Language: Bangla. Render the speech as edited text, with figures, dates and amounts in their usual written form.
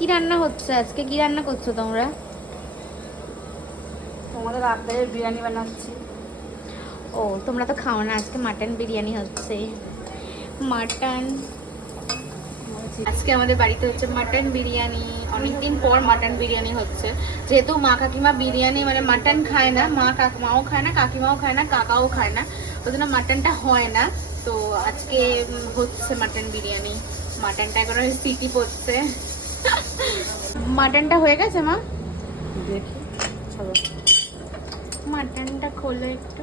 কি রান্না হচ্ছে আজকে? কি রান্না করছো তোমরা? তোমাদের আবদারের বিরিয়ানি বানাচ্ছি। ও, তোমরা তো খাও না, আজকে মাটন বিরিয়ানি হচ্ছে। মাটন আজকে আমাদের বাড়িতে হচ্ছে মাটন বিরিয়ানি। অনেকদিন পর মাটন বিরিয়ানি হচ্ছে, যেহেতু মা কাকিমা বিরিয়ানি মানে মাটন খায় না, মাও খায় না, কাকিমাও খায় না, কাকাও খায় না, ওই জন্য মাটনটা হয় না। তো আজকে হচ্ছে মাটন বিরিয়ানি। মাটনটা একেবারে সিটি পড়ছে। মাটনটা হয়ে গেছে মা? দেখি চলো। মাটনটা খোলো একটু।